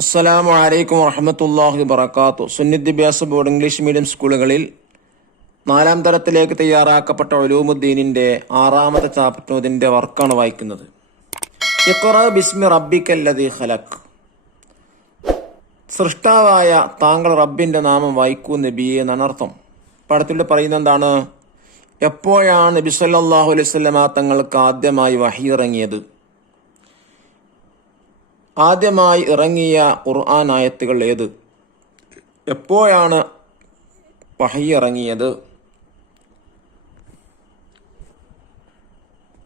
അസ്സലാമു അലൈക്കും വറഹ്മത്തുള്ളാഹി വബറകാതുഹു. സുന്നിദ്വിദ്യാഭ്യാസ ബോർഡ് ഇംഗ്ലീഷ് മീഡിയം സ്കൂളുകളിൽ 4ാം തരത്തിലേക്ക് തയ്യാറാക്കപ്പെട്ട ഉലൂമുദ്ദീനിന്റെ 6ാമത്തെ ചാപ്റ്ററിന്റെ വർക്കാണ് വായിക്കുന്നത്. ഇഖ്റ ബിസ്മി റബ്ബിക്കല്ലദീ ഖലഖ്. സൃഷ്ടാവായ താങ്കൾ റബ്ബിന്റെ നാമം വായിക്കൂ നബിയെ എന്നർത്ഥം. പടത്തിൽ പറയുന്നത് എന്താണ്? എപ്പോഴാണ് നബി സല്ലല്ലാഹു അലൈഹി വസല്ലമ തങ്ങൾക്ക് ആദ്യമായി വഹി ഇറങ്ങിയത്? ആദ്യമായി ഇറങ്ങിയ ഖുർആൻ ആയത്തുകൾ ഏത്? എപ്പോഴാണ് വഹി ഇറങ്ങിയത്?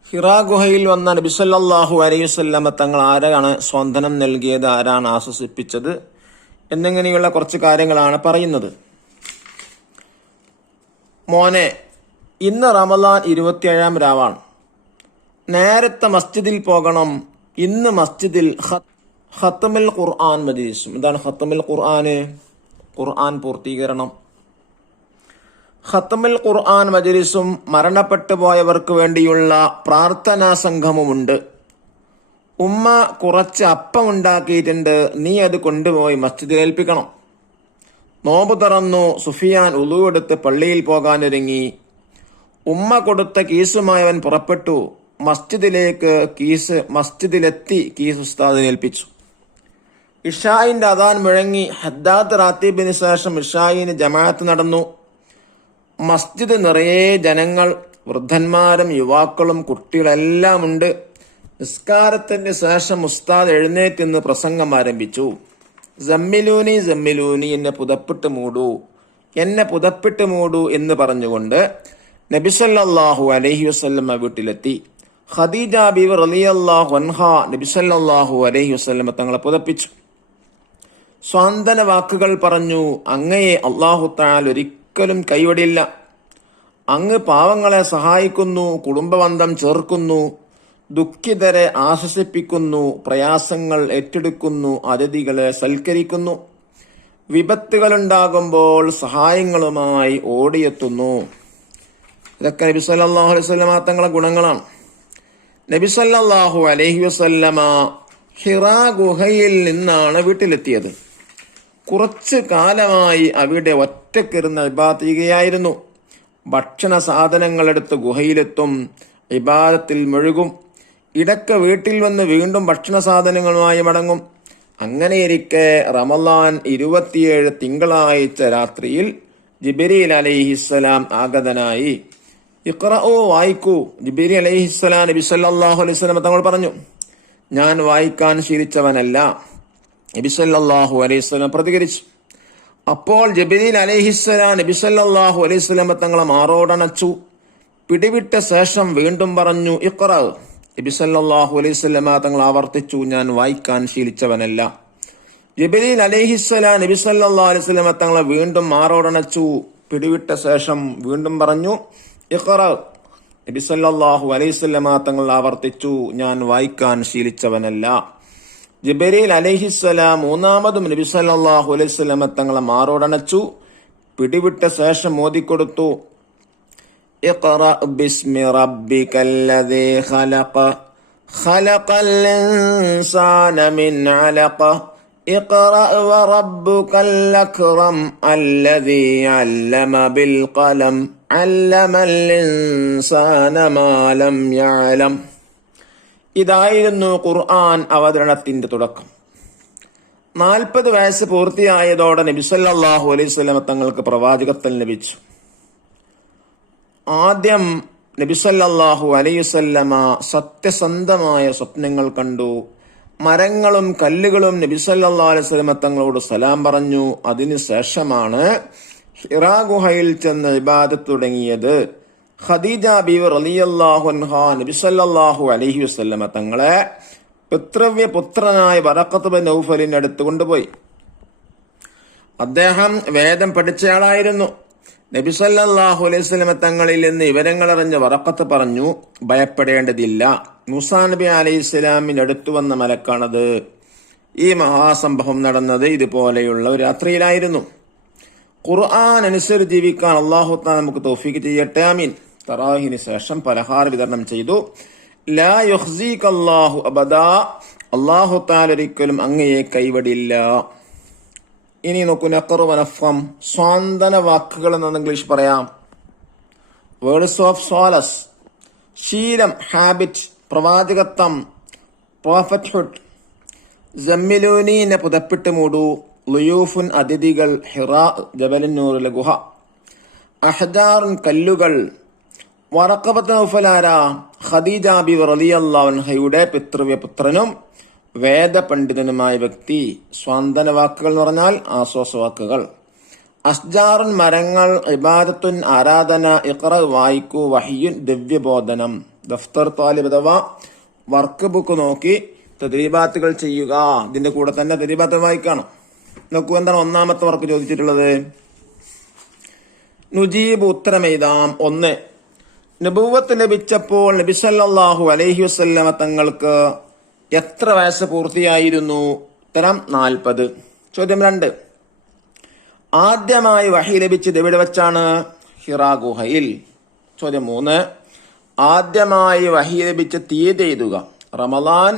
ഹിറാ ഗുഹയിൽ വന്ന നബി സല്ലല്ലാഹു അലൈഹി വസല്ലമ തങ്ങൾ ആരാണ് സ്വാന്തനം നൽകിയത്, ആരാണ് ആശ്വസിപ്പിച്ചത് എന്നിങ്ങനെയുള്ള കുറച്ച് കാര്യങ്ങളാണ് പറയുന്നത്. മോനെ, ഇന്ന് റമദാൻ 27ാം രാവാണ്. നേരത്തെ മസ്ജിദിൽ പോകണം. ഇന്ന് മസ്ജിദിൽ ഖത്മുൽ ഖുർആൻ മജ്ലിസും. എന്താണ് ഖത്മുൽ ഖുർആന്? ഖുർആൻ പൂർത്തീകരണം. ഖത്മുൽ ഖുർആൻ മജ്ലിസും മരണപ്പെട്ടു പോയവർക്ക് വേണ്ടിയുള്ള പ്രാർത്ഥനാ സംഘമുമുണ്ട്. ഉമ്മ കുറച്ച് അപ്പം ഉണ്ടാക്കിയിട്ടുണ്ട്, നീ അത് കൊണ്ടുപോയി മസ്ജിദിൽ ഏൽപ്പിക്കണം. നോമ്പ് തുറന്നു. സുഫിയാൻ ഉളു എടുത്ത് പള്ളിയിൽ പോകാനൊരുങ്ങി. ഉമ്മ കൊടുത്ത കീസുമായി അവൻ പുറപ്പെട്ടു. മസ്ജിദിലെത്തി കീസ് ഉസ്താദിനെ ഏൽപ്പിച്ചു. ഇഷായിന്റെ അദാൻ മുഴങ്ങി. ഹദ്ദാത്ത് റാത്തീബിന് ശേഷം ഇഷായിന് ജമാഅത്ത് നടന്നു. മസ്ജിദ് നിറയെ ജനങ്ങൾ, വൃദ്ധന്മാരും യുവാക്കളും കുട്ടികളെല്ലാം ഉണ്ട്. നിസ്കാരത്തിന് ശേഷം ഉസ്താദ് എഴുന്നേറ്റ് നിന്ന് പ്രസംഗം ആരംഭിച്ചു. സമ്മിലൂനി സമ്മിലൂനി, എന്നെ പുതപ്പിട്ട് മൂടൂ, എന്നെ പുതപ്പിട്ട് മൂടൂ എന്ന് പറഞ്ഞുകൊണ്ട് നബി സല്ലല്ലാഹു അലൈഹി വസല്ലമ വീട്ടിലെത്തി. ഖദീജ ബീവി റളിയല്ലാഹു അൻഹാ നബി സല്ലല്ലാഹു അലൈഹി വസല്ലമ തങ്ങളെ പുതപ്പിച്ചു. സ്വാന്തന വാക്കുകൾ പറഞ്ഞു. അങ്ങയെ അല്ലാഹു തആല ഒരിക്കലും കൈവിടില്ല. അങ്ങ് പാവങ്ങളെ സഹായിക്കുന്നു, കുടുംബബന്ധം ചേർക്കുന്നു, ദുഃഖിതരെ ആശ്വസിപ്പിക്കുന്നു, പ്രയാസങ്ങൾ ഏറ്റെടുക്കുന്നു, അതിഥികളെ സൽക്കരിക്കുന്നു, വിപത്തുകളുണ്ടാകുമ്പോൾ സഹായങ്ങളുമായി ഓടിയെത്തുന്നു. ഇതൊക്കെ നബി സല്ലല്ലാഹു അലൈഹി വസല്ലമ തങ്ങളെ ഗുണങ്ങളാണ്. നബി സല്ലല്ലാഹു അലൈഹി വസല്ലമ ഹിറാ ഗുഹയിൽ നിന്നാണ് വീട്ടിലെത്തിയത്. കുറച്ചു കാലമായി അവിടെ ഒറ്റക്കിരുന്ന് ഇബാദത്ത് ചെയ്യുകയായിരുന്നു. ഭക്ഷണ സാധനങ്ങളെടുത്ത് ഗുഹയിലെത്തും, ഇബാദത്തിൽ മുഴുകും. ഇടയ്ക്ക് വീട്ടിൽ വന്ന് വീണ്ടും ഭക്ഷണ സാധനങ്ങളുമായി മടങ്ങും. അങ്ങനെയിരിക്കെ റമളാൻ 27 തിങ്കളാഴ്ച രാത്രിയിൽ ജിബ്രീൽ അലൈഹിസ്സലാം ആഗതനായി. ഇഖ്റഉ, വായിക്കൂ. ജിബ്രീൽ അലൈഹിസ്സലാം നബി സല്ലല്ലാഹു അലൈഹി വസല്ലം തങ്ങൾ പറഞ്ഞു, ഞാൻ വായിക്കാൻ ശീലിച്ചവനല്ല. നബി സല്ലല്ലാഹു അലൈഹി വസല്ലം പ്രതികരിച്ചു. അപ്പോൾ ജിബ്രീൽ അലൈഹിസ്സലാം നബി സല്ലല്ലാഹു അലൈഹി വസല്ലം തങ്ങളെ മാറോടണച്ചു. പിടിവിട്ട ശേഷം വീണ്ടും പറഞ്ഞു, ഇഖ്റ. നബി സല്ലല്ലാഹു അലൈഹി വസല്ലം തങ്ങൾ ആവർത്തിച്ചു, ഞാൻ വായിക്കാൻ ശീലിച്ചവനല്ല. ജിബ്രീൽ അലൈഹിസ്സലാം നബി സല്ലല്ലാഹു അലൈഹി വസല്ലം തങ്ങളെ വീണ്ടും മാറോടണച്ചു. പിടിവിട്ട ശേഷം വീണ്ടും പറഞ്ഞു, ഇഖ്റ. നബി സല്ലല്ലാഹു അലൈഹി വസല്ലം തങ്ങൾ ആവർത്തിച്ചു, ഞാൻ വായിക്കാൻ ശീലിച്ചവനല്ല. ജിബ്രീൽ അലൈഹിസ്സലാം മൂന്നാമതും നബി സല്ലല്ലാഹു അലൈഹി വസല്ലം തങ്ങളെ മാറോടണച്ചു. പിടിവിട്ട ശേഷം ഓതിക്കൊടുത്തു, ഇഖ്റ ബിസ്മി റബ്ബിക്കല്ലദീ ഖലഖ ഖലഖൽ ഇൻസാന മിൻ അലഖ ഇഖ്റ വറബ്ബുകൽ അക്റം അല്ലദീ അല്ലമ ബിൽ ഖലം അല്ലമൽ ഇൻസാന മാ ലം യഅലം. ഇതായിരുന്നു ഖുർആൻ അവതരണത്തിന്റെ തുടക്കം. 40 വയസ്സ് പൂർത്തിയായതോടെ നബി സല്ലല്ലാഹു അലൈഹി വസല്ലം തങ്ങൾക്ക് പ്രവാചകത്വം ലഭിച്ചു. ആദ്യം നബി സല്ലല്ലാഹു അലൈഹി വസല്ലമ സത്യസന്ധമായ സ്വപ്നങ്ങൾ കണ്ടു. മരങ്ങളും കല്ലുകളും നബി സല്ലല്ലാഹു അലൈഹി വസല്ലം തങ്ങളോട് സലാം പറഞ്ഞു. അതിനുശേഷമാണ് ഹിറാ ഗുഹയിൽ ചെന്ന് ഇബാദത്ത് തുടങ്ങിയത്. ഖദീജ ബീവി റളിയല്ലാഹു അൻഹാ നബി സല്ലല്ലാഹു അലൈഹി വസല്ലമ തങ്ങളെ പുത്രനായ വറഖത്ത് ബിൻ നൗഫലിന്റെ അടുത്ത് കൊണ്ടുപോയി. അദ്ദേഹം വേദം പഠിച്ചയാളായിരുന്നു. നബി സല്ലല്ലാഹു അലൈഹി വസല്ലമ തങ്ങളിൽ നിന്ന് വിവരങ്ങൾ അറിഞ്ഞ വറഖത്ത് പറഞ്ഞു, ഭയപ്പെടേണ്ടതില്ല, മൂസാ നബി അലൈഹിസ്സലാമിന്റെ അടുത്ത് വന്ന മലക്കാണത്. ഈ മഹാസംഭവം നടന്നത് ഇതുപോലെയുള്ള ഒരു രാത്രിയിലായിരുന്നു. ഖുർആൻ അനുസരിച്ച് ജീവിക്കാൻ അല്ലാഹു തആല നമുക്ക് തൗഫീഖ് ചെയ്യട്ടെ. ആമീൻ. തറാഹിന് ശേഷം പലഹാര വിതരണം ചെയ്തു. ലാ യുഖ്സീക അല്ലാഹു അബദാ, അല്ലാഹു തആല ഒരിക്കലും അങ്ങയെ കൈവിടില്ല. ഇനി നോക്കൂ, നഖറു വനഫം, സ്വാന്തന വാക്കുകൾ എന്ന് ഇംഗ്ലീഷ് പറയാം. വേർഡ്സ് ഓഫ് സോലസ്, ശീലം, ഹാബിറ്റ്, പ്രവാചകത്വം, പ്രോഫറ്റ്ഹുഡ്. ജമ്മിലൂനി, എന്നെ പുതപ്പിട്ട് മൂടൂ. ലുയൂഫുൻ, അതിഥികൾ. ഹിറാ, ജബലുൻ നൂറിലെ ഗുഹ. അഹ്ജാറുൻ, കല്ലുകൾ. വറഖബത്ത് നൗഫലാര, ഖദീജ ബിവി റളിയല്ലാഹു അൻഹയുടെ പിതൃവ്യപുത്രനും വേദപണ്ഡിതനുമായ വ്യക്തി. സ്വാന്തന വാക്കുകൾ എന്ന് പറഞ്ഞാൽ ആശ്വാസവാക്കുകൾ. അസ്ജാറുൻ, മരങ്ങൾ. ഇബാദത്തുൻ, ആരാധന. ഇഖ്റ, വായിക്കൂ. വഹിയുൻ, ദിവ്യബോധനം. ദഫ്തർ താലിബ് അഥവാ വർക്ക് ബുക്ക് നോക്കി തദ്രീബാത്തുകൾ ചെയ്യുക. ഇതിന്റെ കൂടെ തന്നെ തദ്രീബാത്ത് വായിക്കണം. നോക്കൂ, എന്താണ് ഒന്നാമത്തെ വർക്ക് ചോദിച്ചിട്ടുള്ളത്? നുജീബ്, ഉത്തരമെഴുതാം. 1. നബുവത്ത് ലഭിച്ചപ്പോൾ നബി സല്ലല്ലാഹു അലൈഹി വസല്ലമ തങ്ങൾക്ക് എത്ര വയസ്സ് പൂർത്തിയായിരുന്നു? ഉത്തരം 40. ചോദ്യം 2. ആദ്യമായി വഹി ലഭിച്ചത് എവിടെ വെച്ചാണ്? ഹിറാ ഗുഹയിൽ. ചോദ്യം 3. ആദ്യമായി വഹി ലഭിച്ച തീയതി എഴുതുക. റമളാൻ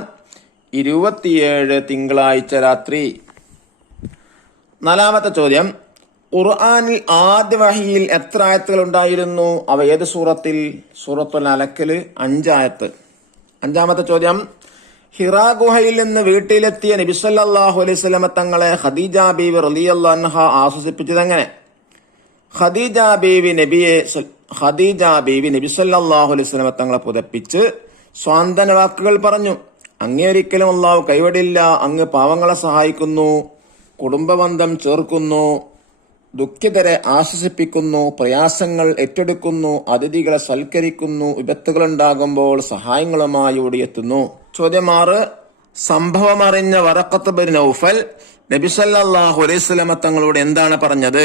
27 തിങ്കളാഴ്ച രാത്രി. 4. ചോദ്യം, ഖുർആനിൽ ആദ്യ വഹിയിൽ എത്ര ആയത്തുകൾ ഉണ്ടായിരുന്നു? അവ ഏത് സൂറത്തിൽ? സൂറത്തുൽ അലക്കില് 5 ആയത്ത്. 5. ചോദ്യം, ഹിറാ ഗുഹയിൽ നിന്ന് വീട്ടിലെത്തിയ നബി സല്ലല്ലാഹു അലൈഹി വസല്ലമ തങ്ങളെ ഖദീജ ബീവി റളിയല്ലാഹു അൻഹ ആശ്വസിപ്പിച്ചത് എങ്ങനെ? ഖദീജ ബീവി നബി സല്ലല്ലാഹു അലൈഹി വസല്ലമ തങ്ങളെ പുതപ്പിച്ച് സ്വാന്തന വാക്കുകൾ പറഞ്ഞു. അങ്ങേ ഒരിക്കലും അല്ലാഹു കൈവിടില്ല. അങ്ങ് പാവങ്ങളെ സഹായിക്കുന്നു, കുടുംബബന്ധം ചേർക്കുന്നു, ദുഃഖിതരെ ആശ്വസിപ്പിക്കുന്നു, പ്രയാസങ്ങൾ ഏറ്റെടുക്കുന്നു, അതിഥികളെ സൽക്കരിക്കുന്നു, വിപത്തുകൾ ഉണ്ടാകുമ്പോൾ സഹായങ്ങളുമായി ഓടിയെത്തുന്നു. ചോദ്യം 6. സംഭവം അറിഞ്ഞ വറഖത്ത് ബിൻ നൗഫൽ നബി സല്ലല്ലാഹു അലൈഹി വസല്ലമ തങ്ങളോട് എന്താണ് പറഞ്ഞത്?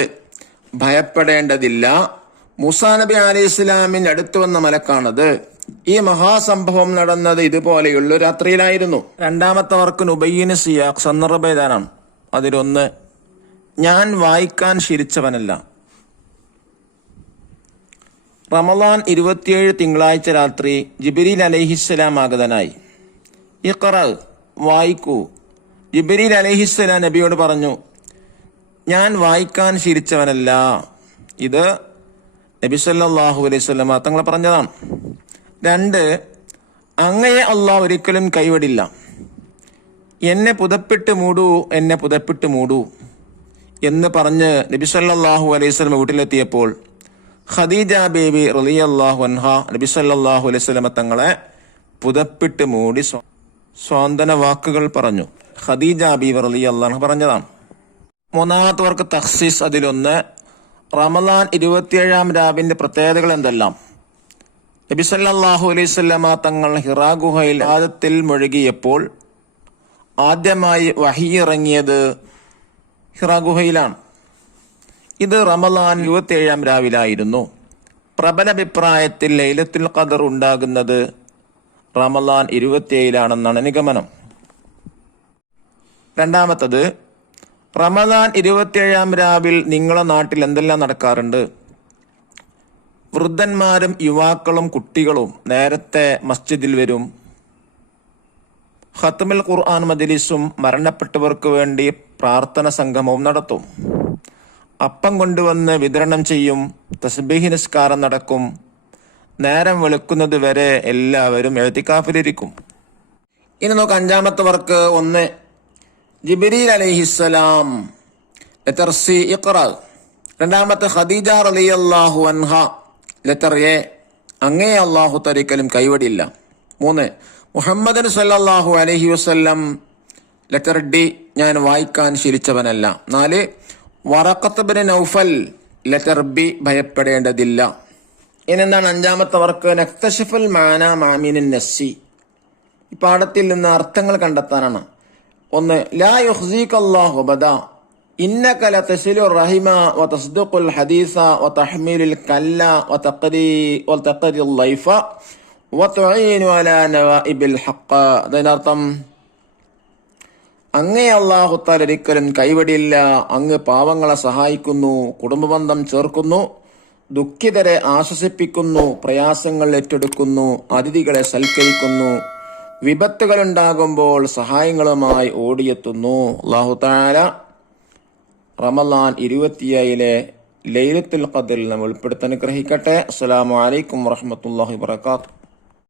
ഭയപ്പെടേണ്ടതില്ല, മൂസാ നബി അലൈഹി ഇസ്ലാമിന്റെ അടുത്ത് വന്ന മലക്കാണത്. ഈ മഹാസംഭവം നടന്നത് ഇതുപോലെയുള്ള രാത്രിയിലായിരുന്നു. 2. വർക്ക് ഉബയ്യിന് സിയാഖ്, സന്ദർഭേദാനാണ്. അതിലൊന്ന്, ഞാൻ വായിക്കാൻ ശീലിച്ചവനല്ല. റമളാൻ 27 തിങ്കളാഴ്ച രാത്രി ജിബ്രീൽ അലൈഹിസ്സലാം ആഗതനായി. ഇഖ്റ, വായിക്കൂ. ജിബ്രീൽ അലൈഹിസ്സലാം നബിയോട് പറഞ്ഞു, ഞാൻ വായിക്കാൻ ശീലിച്ചവനല്ല. ഇത് നബി സല്ലല്ലാഹു അലൈഹി വസല്ലമ തങ്ങൾ പറഞ്ഞതാണ്. 2. അങ്ങയെ അല്ലാഹു ഒരിക്കലും കൈവിടില്ല. എന്നെ പുതപ്പിട്ട് മൂടൂ, എന്നെ പുതപ്പിട്ട് മൂടൂ എന്ന് പറഞ്ഞ് നബി സല്ലല്ലാഹു അലൈഹി വസല്ലം വീട്ടിലെത്തിയപ്പോൾ ഖദീജ ബീവി റളിയല്ലാഹു അൻഹ നബി സല്ലല്ലാഹു അലൈഹി വസല്ലം തങ്ങളെ പുതപ്പിട്ട് മൂടി സ്വാന്തന വാക്കുകൾ പറഞ്ഞു. ഖദീജ ബീവി റളിയല്ലാഹു അൻഹ പറഞ്ഞതാണ്. 3. വർക്ക് തഖ്സീസ്. അതിലൊന്ന്, റമളാൻ 27 രാവിന്റെ പ്രത്യേകതകൾ എന്തെല്ലാം? നബി സല്ലല്ലാഹു അലൈഹി വസല്ലമ തങ്ങൾ ഹിറാ ഗുഹയിൽ ആദത്തിൽ മുഴുകിയപ്പോൾ ആദ്യമായി വഹി ഇറങ്ങിയത് ഹിറാ ഗുഹയിലാണ്. ഇത് റമളാൻ 27 രാവിലായിരുന്നു. പ്രബല അഭിപ്രായത്തിൽ ലൈലത്തുൽ ഖദർ ഉണ്ടാകുന്നത് റമളാൻ 27 നിഗമനം. 2. റമളാൻ 27 രാവിൽ നിങ്ങളുടെ നാട്ടിൽ എന്തെല്ലാം നടക്കാറുണ്ട്? വൃദ്ധന്മാരും യുവാക്കളും കുട്ടികളും നേരത്തെ മസ്ജിദിൽ വരും. ഖത്മുൽ ഖുർആൻ മജ്ലിസും മരണപ്പെട്ടവർക്ക് വേണ്ടി പ്രാർത്ഥന സംഗമവും നടത്തും. അപ്പം കൊണ്ടുവന്ന് വിതരണം ചെയ്യും. തസ്ബീഹ് നിസ്കാരം നടക്കും. നേരം വെളുക്കുന്നത് വരെ എല്ലാവരും എഅ്തികാഫിലിരിക്കും. ഇനി നമുക്ക് 5. വർക്ക്. 1. ജിബ്രീൽ അലൈഹിസ്സലാം, ലെറ്റർ സി, ഇഖ്റ. 2. ഖദീജ റളിയല്ലാഹു അൻഹ, ലെറ്റർ എ, അങ്ങേ അല്ലാഹു തആല കൈവിടില്ല. 3. മുഹമ്മദ് സല്ലല്ലാഹു അലൈഹി വസല്ലം, ലെറ്റർ ഡി, ഞാൻ വായിക്കാൻ ശീലിച്ചവനല്ല. 4. വറഖത്ത് ബിൻ നൗഫൽ, ലെറ്റർ ബി, ഭയപ്പെടേണ്ടതില്ല. ഇനെന്താണ് 5. വർക്ക്? നക്തശിഫുൽ മാന മാമിനിൻ നസ്സി. ഈ പാഠത്തിൽ നിന്ന് അർത്ഥങ്ങൾ കണ്ടെത്താനാണ്. 1. ലാ യുഖ്സികല്ലാഹു അബദാ, ഇന്നക ലതസിലു റഹിമ വതസ്ദഖുൽ ഹദീസ വതഹ്മീലുൽ കല്ല വതഖരിൽ ലൈഫ വതുഈനു അലാ നവാഇബിൽ ഹഖ്. അതിനർത്ഥം, അങ്ങേ അല്ലാഹു തആല ഒരിക്കലും കൈവിടില്ല. അങ്ങ് പാവങ്ങളെ സഹായിക്കുന്നു, കുടുംബബന്ധം ചേർക്കുന്നു, ദുഃഖിതരെ ആശ്വസിപ്പിക്കുന്നു, പ്രയാസങ്ങൾ ഏറ്റെടുക്കുന്നു, അതിഥികളെ സൽക്കരിക്കുന്നു, വിപത്തുകൾ ഉണ്ടാകുമ്പോൾ സഹായങ്ങളുമായി ഓടിയെത്തുന്നു. അല്ലാഹു തആല റമളാൻ 27 ലൈലത്തുൽ ഖദ്റിൽ നമ്മൾ ഉൾപ്പെടുത്താൻ അനുഗ്രഹിക്കട്ടെ. അസ്സലാമു അലൈക്കും വറഹ്മത്തുള്ളാഹി വബറകാതുഹു.